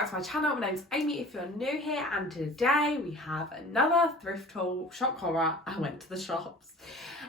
welcome back to my channel. My name's Amy if you're new here, and today we have another thrift haul, shock horror. I went to the shops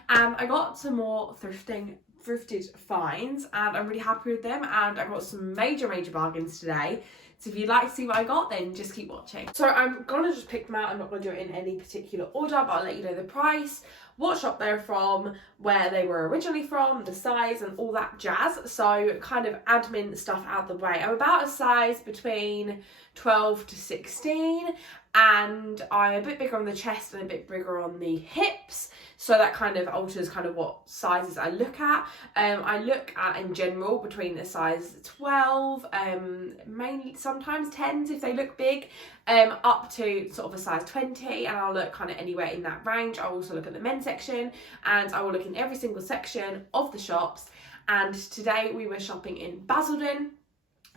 and I got some more thrifted finds and I'm really happy with them, and I got some major bargains today. So if you'd like to see what I got, then just keep watching. So I'm gonna just pick them out. I'm not gonna do it in any particular order, but I'll let you know the price, what shop they're from, where they were originally from, the size and all that jazz. So kind of admin stuff out the way. I'm about a size between 12 to 16 and I'm a bit bigger on the chest and a bit bigger on the hips, so that kind of alters kind of what sizes I look at. I look at in general between a size 12, mainly sometimes 10s if they look big, up to sort of a size 20, and I'll look kind of anywhere in that range. I'll also look at the men's section and I will look in every single section of the shops. And today we were shopping in Basildon,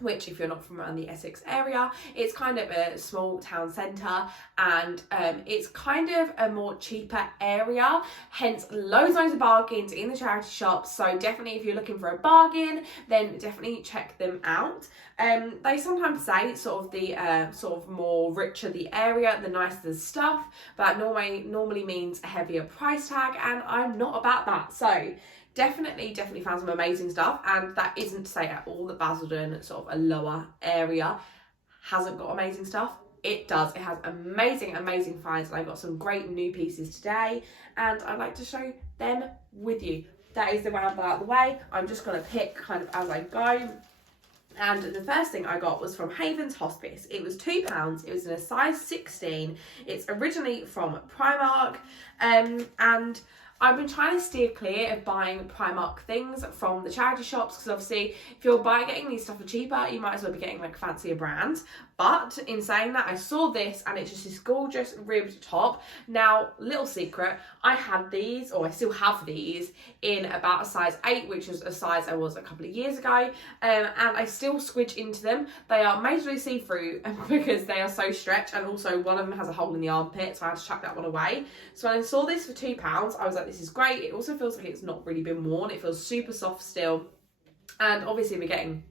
which if you're not from around the Essex area, it's kind of a small town centre, and it's kind of a more cheaper area, hence loads of bargains in the charity shops. So definitely if you're looking for a bargain, then definitely check them out. They sometimes say sort of the sort of more richer the area, the nicer the stuff, but that normally means a heavier price tag, and I'm not about that. So definitely found some amazing stuff, and that isn't to say at all that Basildon, sort of a lower area, hasn't got amazing stuff. It does. It has amazing finds, and I've got some great new pieces today, and I'd like to show them with you. That is the roundabout out of the way. I'm just going to pick kind of as I go. And the first thing I got was from Haven's Hospice. It was £2. It was in a size 16. It's originally from Primark, and I've been trying to steer clear of buying Primark things from the charity shops, because obviously if you're getting these stuff for cheaper, you might as well be getting like fancier brands. But in saying that, I saw this and it's just this gorgeous ribbed top. Now, little secret, I had these, or I still have these, in about a size 8, which was a size I was a couple of years ago, and I still squidge into them. They are majorly see-through because they are so stretched, and also one of them has a hole in the armpit, so I had to chuck that one away. So when I saw this for £2, I was like, this is great. It also feels like it's not really been worn. It feels super soft still. And obviously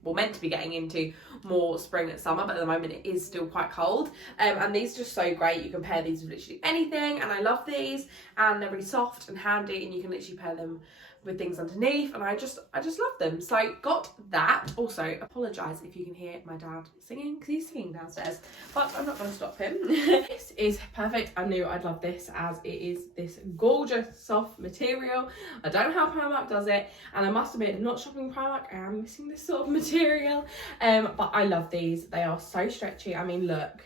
we're meant to be getting into more spring and summer, but at the moment it is still quite cold. And these are just so great. You can pair these with literally anything, and I love these, and they're really soft and handy, and you can literally pair them with things underneath, and I just love them. So I got that. Also, apologise if you can hear my dad singing, because he's singing downstairs, but I'm not going to stop him. This is perfect. I knew I'd love this, as it is this gorgeous soft material. I don't know how Primark does it, and I must admit, not shopping Primark, I am missing this sort of material, but I love these. They are so stretchy. I mean, look.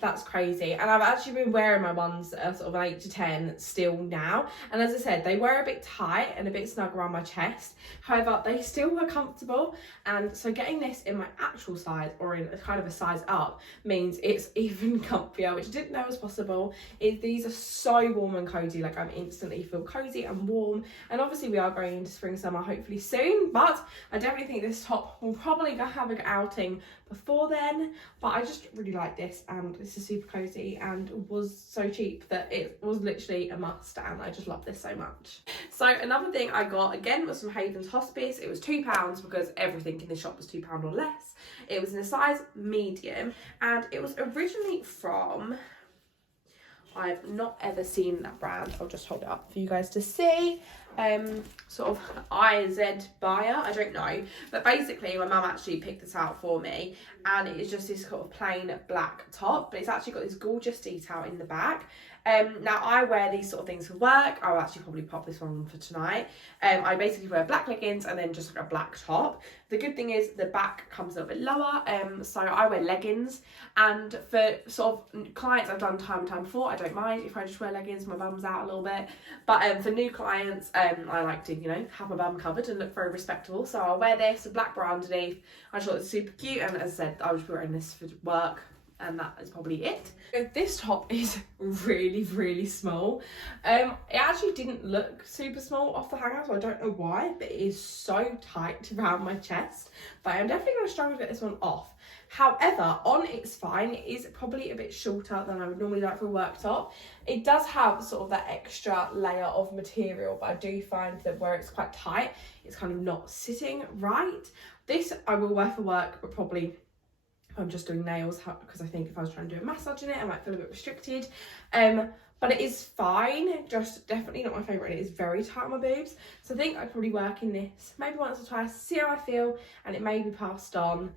That's crazy. And I've actually been wearing my ones that are sort of 8 to 10 still now, and as I said, they were a bit tight and a bit snug around my chest. However, they still were comfortable, and so getting this in my actual size, or in a kind of a size up, means it's even comfier, which I didn't know was possible. These are so warm and cozy. Like, I instantly feel cozy and warm, and obviously we are going into spring summer hopefully soon, but I definitely think this top will probably have an outing before then. But I just really like this, and this is super cozy and was so cheap that it was literally a must, and I just love this so much. So another thing I got again was from Haven's Hospice. It was £2 because everything in the shop was £2 or less. It was in a size medium, and it was originally from, I've not ever seen that brand. I'll just hold it up for you guys to see. Sort of IZ buyer, I don't know, but basically my mum actually picked this out for me, and it is just this sort of plain black top, but it's actually got this gorgeous detail in the back. Now I wear these sort of things for work. I'll actually probably pop this one for tonight. I basically wear black leggings and then just like a black top. The good thing is the back comes a little bit lower, so I wear leggings, and for sort of clients I've done time and time before, I don't mind if I just wear leggings, my bum's out a little bit, but for new clients, I like to, you know, have my bum covered and look very respectable, so I'll wear this, a black bra underneath. I just thought it was super cute, and as I said, I was wearing this for work, and that is probably it. This top is really small. It actually didn't look super small off the hanger, so I don't know why, but it is so tight around my chest, but I'm definitely going to struggle to get this one off. However, on it's fine. It is probably a bit shorter than I would normally like for a work top. It does have sort of that extra layer of material, but I do find that where it's quite tight, it's kind of not sitting right. This I will wear for work, but probably if I'm just doing nails, because I think if I was trying to do a massage in it, I might feel a bit restricted. But it is fine, just definitely not my favourite. It is very tight on my boobs. So I think I'd probably work in this maybe once or twice, see how I feel, and it may be passed on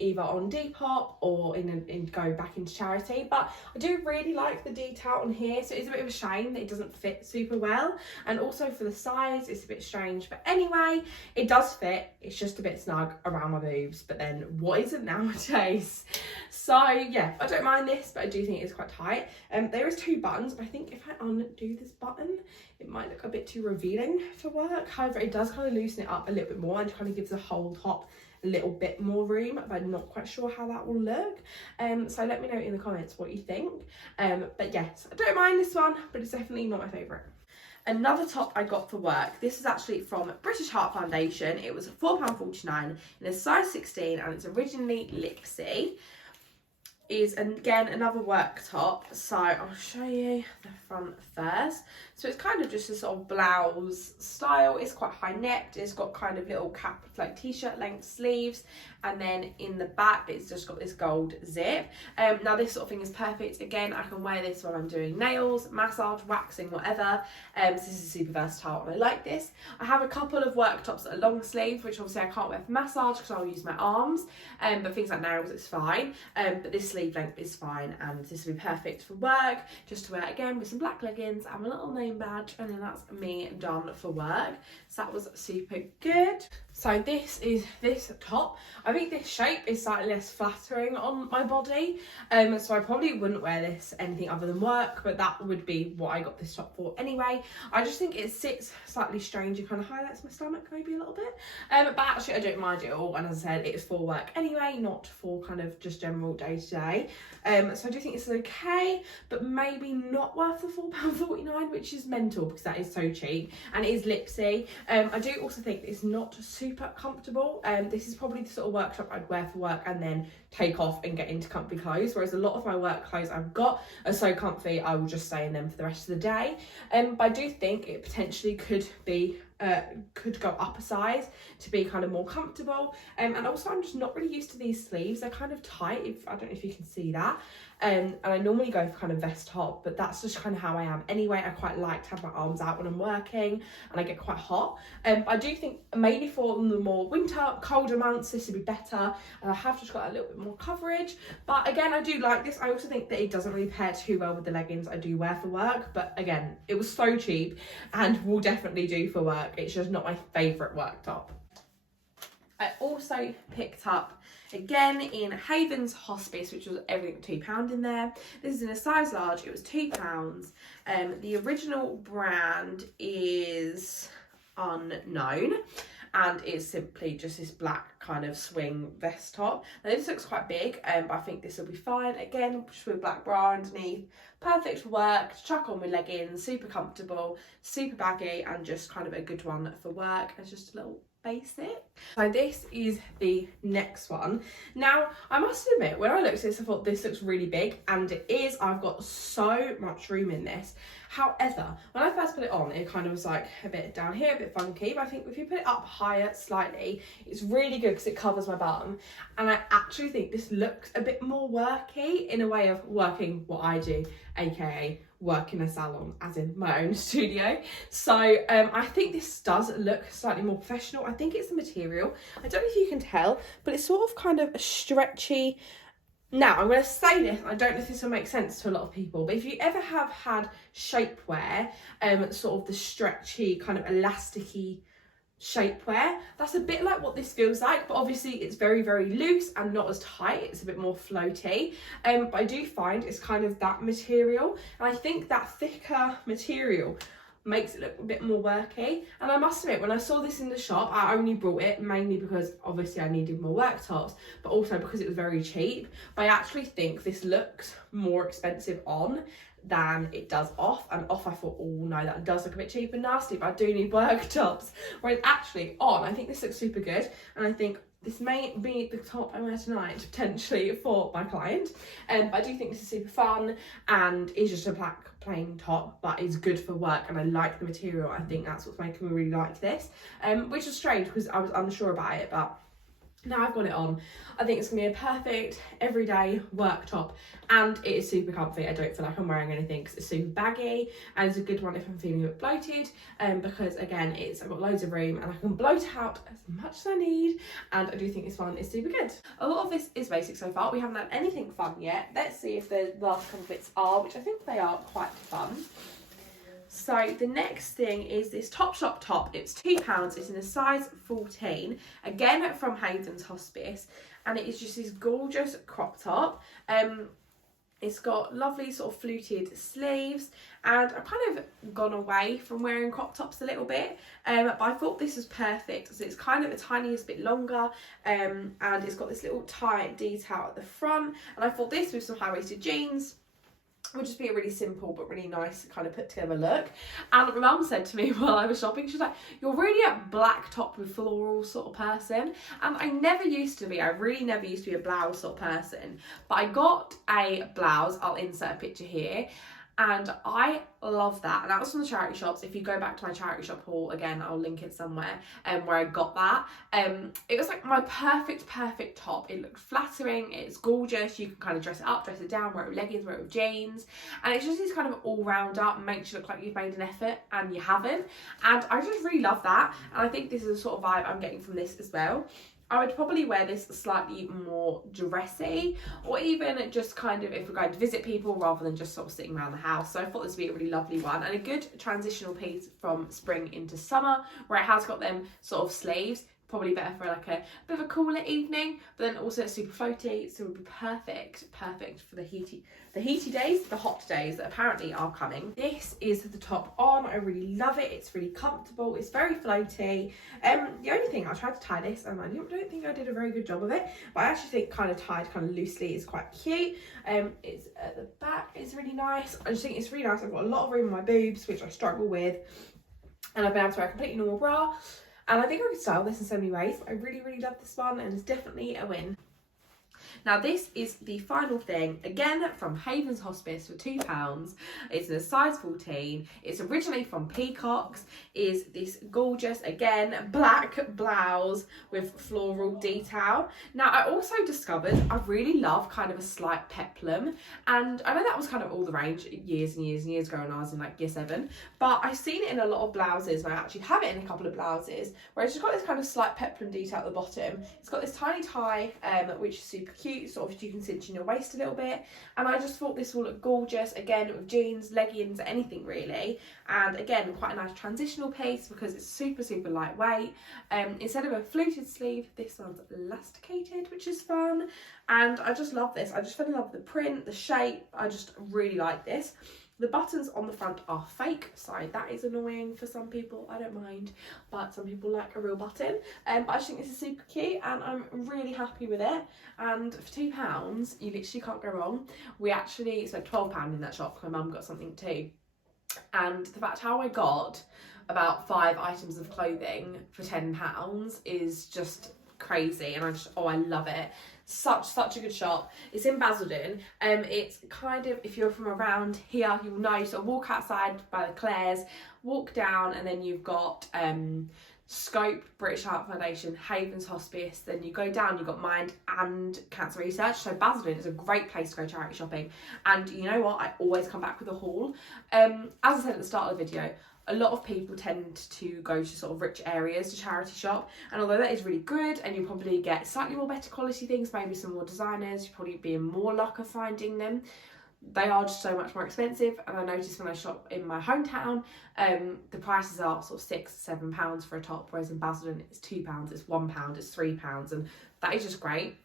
either on Depop or in go back into charity. But I do really like the detail on here, so it's a bit of a shame that it doesn't fit super well, and also for the size it's a bit strange, but anyway, it does fit. It's just a bit snug around my boobs, but then what isn't nowadays? So yeah, I don't mind this, but I do think it is quite tight. There is 2 buttons, but I think if I undo this button it might look a bit too revealing for work. However, it does kind of loosen it up a little bit more and kind of gives the whole top a little bit more room, but I'm not quite sure how that will look. So let me know in the comments what you think. But yes, I don't mind this one, but it's definitely not my favourite. Another top I got for work, this is actually from British Heart Foundation. It was £4.49 in a size 16 and it's originally Lipsy. Is again another work top, so I'll show you the front first. So it's kind of just a sort of blouse style. It's quite high necked, it's got kind of little cap like t-shirt length sleeves, and then in the back it's just got this gold zip. Now this sort of thing is perfect. Again, I can wear this when I'm doing nails, massage, waxing, whatever. So this is super versatile and I like this. I have a couple of work tops that are long sleeve, which obviously I can't wear for massage because I'll use my arms, but things like nails it's fine. But this sleeve length is fine, and this will be perfect for work, just to wear again with some black leggings and a little name badge, and then that's me done for work. So that was super good. So this is this top. I think this shape is slightly less flattering on my body, so I probably wouldn't wear this anything other than work, but that would be what I got this top for anyway. I just think it sits slightly strange. It kind of highlights my stomach maybe a little bit, but actually I don't mind it all, and as I said, it's for work anyway, not for kind of just general day to day. So I do think it's okay, but maybe not worth the £4.49, which is mental because that is so cheap, and it is Lipsy. I do also think it's not super comfortable. This is probably the sort of workshop I'd wear for work and then take off and get into comfy clothes, whereas a lot of my work clothes I've got are so comfy I will just stay in them for the rest of the day. But I do think it potentially could be could go up a size to be kind of more comfortable, and also I'm just not really used to these sleeves. They're kind of tight, if I don't know if you can see that, and I normally go for kind of vest top, but that's just kind of how I am anyway. I quite like to have my arms out when I'm working and I get quite hot. I do think maybe for the more winter, colder months this would be better, and I have just got a little bit more coverage, but again I do like this. I also think that it doesn't really pair too well with the leggings I do wear for work, but again it was so cheap and will definitely do for work. It's just not my favourite work top. I also picked up again in Haven's Hospice, which was everything £2 in there. This is in a size large, it was £2. The original brand is unknown, and it's simply just this black kind of swing vest top. Now this looks quite big, but I think this will be fine. Again, just with a black bra underneath, perfect for work, to chuck on with leggings, super comfortable, super baggy, and just kind of a good one for work. It's just a little basic. So this is the next one. Now I must admit, when I looked at this I thought this looks really big, and it is. I've got so much room in this. However, when I first put it on, it kind of was like a bit down here, a bit funky, but I think if you put it up higher slightly, it's really good because it covers my bum, and I actually think this looks a bit more worky in a way of working what I do, aka work in a salon, as in my own studio. So I think this does look slightly more professional. I think it's the material. I don't know if you can tell, but it's sort of kind of a stretchy. Now, I'm going to say this, I don't know if this will make sense to a lot of people, but if you ever have had shapewear, sort of the stretchy, kind of elasticy shapewear, that's a bit like what this feels like, but obviously it's very, very loose and not as tight. It's a bit more floaty, but I do find it's kind of that material, and I think that thicker material makes it look a bit more worky. And I must admit, when I saw this in the shop, I only brought it mainly because obviously I needed more work tops, but also because it was very cheap. But I actually think this looks more expensive on than it does off, and off I thought, oh no, that does look a bit cheap and nasty, but I do need work tops. Whereas actually on, I think this looks super good, and I think this may be the top I wear tonight, potentially, for my client. But I do think this is super fun, and is just a black plain top, but is good for work, and I like the material. I think that's what's making me really like this, which is strange because I was unsure about it, but Now I've got it on, I think it's going to be a perfect everyday work top, and it is super comfy. I don't feel like I'm wearing anything because it's super baggy, and it's a good one if I'm feeling a bit bloated, because again, I've got loads of room and I can bloat out as much as I need, and I do think this one is super good. A lot of this is basic so far. We haven't had anything fun yet. Let's see if the last couple of bits are, which I think they are quite fun. So the next thing is this Topshop top. It's £2. It's in a size 14, again from Hayden's Hospice, and it is just this gorgeous crop top. It's got lovely sort of fluted sleeves, and I've kind of gone away from wearing crop tops a little bit, but I thought this was perfect. So it's kind of a tiniest bit longer, and it's got this little tie detail at the front, and I thought this with some high-waisted jeans would just be a really simple but really nice kind of put together look. And my mum said to me while I was shopping, she was like, you're really a black top with floral sort of person. And I never used to be. I really never used to be a blouse sort of person. But I got a blouse, I'll insert a picture here, and I love that. And that was from the charity shops. If you go back to my charity shop haul, again, I'll link it somewhere, where I got that. It was like my perfect top. It looked flattering, it's gorgeous. You can kind of dress it up, dress it down, wear it with leggings, wear it with jeans, and it's just this kind of all-round up, makes you look like you've made an effort, and you haven't. And I just really love that, and I think this is the sort of vibe I'm getting from this as well. I would probably wear this slightly more dressy, or even just kind of if we're going to visit people rather than just sort of sitting around the house. So I thought this would be a really lovely one, and a good transitional piece from spring into summer, where it has got them sort of sleeves. Probably better for like a bit of a cooler evening, but then also it's super floaty, so it would be perfect for the heaty days, the hot days that apparently are coming. This is the top on. I really love it. It's really comfortable. It's very floaty. The only thing, I tried to tie this, and I don't think I did a very good job of it, but I actually think kind of tied kind of loosely is quite cute. It's at the back. It's really nice. I just think it's really nice. I've got a lot of room in my boobs, which I struggle with, and I've been able to wear a completely normal bra. And I think I could style this in so many ways, but I really, really love this one, and it's definitely a win. Now this is the final thing, again from Hayden's Hospice for £2. It's in a size 14. It's originally from Peacocks. Is this gorgeous, again, black blouse with floral detail. Now I also discovered I really love kind of a slight peplum, and I know that was kind of all the rage years and years and years ago when I was in like year 7, but I've seen it in a lot of blouses, and I actually have it in a couple of blouses, where it's just got this kind of slight peplum detail at the bottom. It's got this tiny tie, which is super cute. Sort of you can cinch in your waist a little bit, and I just thought this will look gorgeous, again with jeans, leggings, anything really. And again, quite a nice transitional piece because it's super lightweight. Instead of a fluted sleeve, this one's elasticated, which is fun, and I just love this. I just fell in love with the print, the shape. I just really like this. The buttons on the front are fake, so that is annoying for some people. I don't mind, but some people like a real button. But I just think this is super cute, and I'm really happy with it. And for £2, you literally can't go wrong. We actually spent £12 in that shop because my mum got something too. And the fact how I got about 5 items of clothing for £10 is just crazy, and I love it. Such a good shop. It's in Basildon. It's kind of, if you're from around here, you'll know. So walk outside by the Claire's, walk down, and then you've got Scope, British Heart Foundation, Hayden's Hospice. Then you go down, you've got Mind and Cancer Research. So Basildon is a great place to go charity shopping. And you know what? I always come back with a haul. As I said at the start of the video, a lot of people tend to go to sort of rich areas to charity shop, and although that is really good, and you probably get slightly more better quality things, maybe some more designers, you're probably be in more luck of finding them, they are just so much more expensive. And I noticed when I shop in my hometown, the prices are sort of £6-7 for a top, whereas in Basildon it's £2, it's £1, it's £3, and that is just great.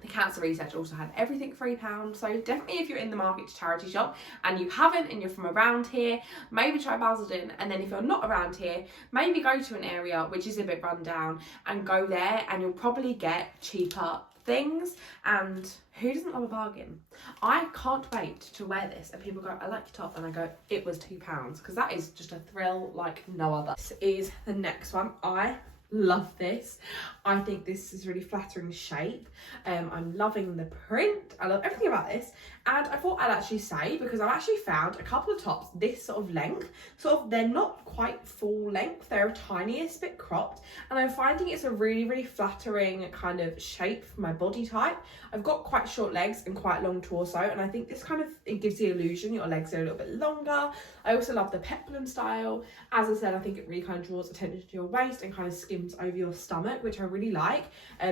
The Cancer Research also had everything £3, so definitely if you're in the market to charity shop and you haven't, and you're from around here, maybe try Basildon. And then if you're not around here, maybe go to an area which is a bit run down and go there, and you'll probably get cheaper things. And who doesn't love a bargain? I can't wait to wear this and people go, I like your top, and I go, it was £2, because that is just a thrill like no other. This is the next one. I love this. I think this is really flattering shape. I'm loving the print. I love everything about this, And I thought I'd actually say, because I've actually found a couple of tops this sort of length, they're not quite full length, they're a tiniest bit cropped, and I'm finding it's a really flattering kind of shape for my body type. I've got quite short legs and quite long torso, and I think this kind of, it gives the illusion your legs are a little bit longer. I also love the peplum style. As I said, I think it really kind of draws attention to your waist and kind of skims over your stomach, which I really like,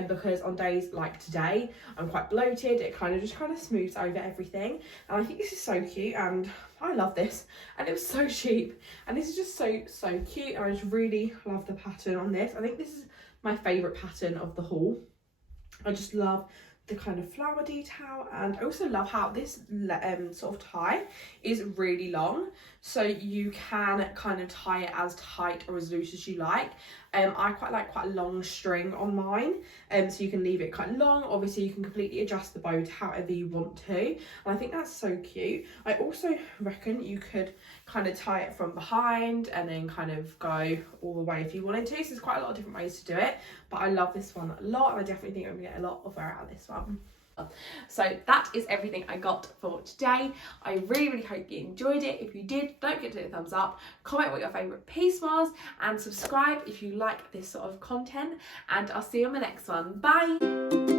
because on days like today I'm quite bloated, it kind of smooths over everything, and I think this is so cute, and I love this, and it was so cheap, and this is just so cute, and I just really love the pattern on this. I think this is my favourite pattern of the haul. I just love the kind of flower detail, and I also love how this sort of tie is really long, so you can kind of tie it as tight or as loose as you like. I quite like quite a long string on mine, so you can leave it quite long. Obviously you can completely adjust the bow to however you want to, and I think that's so cute. I also reckon you could kind of tie it from behind and then kind of go all the way if you wanted to, so there's quite a lot of different ways to do it, but I love this one a lot, and I definitely think I'm gonna get a lot of wear out of this one. So that is everything I got for today. I really hope you enjoyed it. If you did, don't forget to hit a thumbs up, comment what your favourite piece was, and subscribe if you like this sort of content, and I'll see you on the next one. Bye!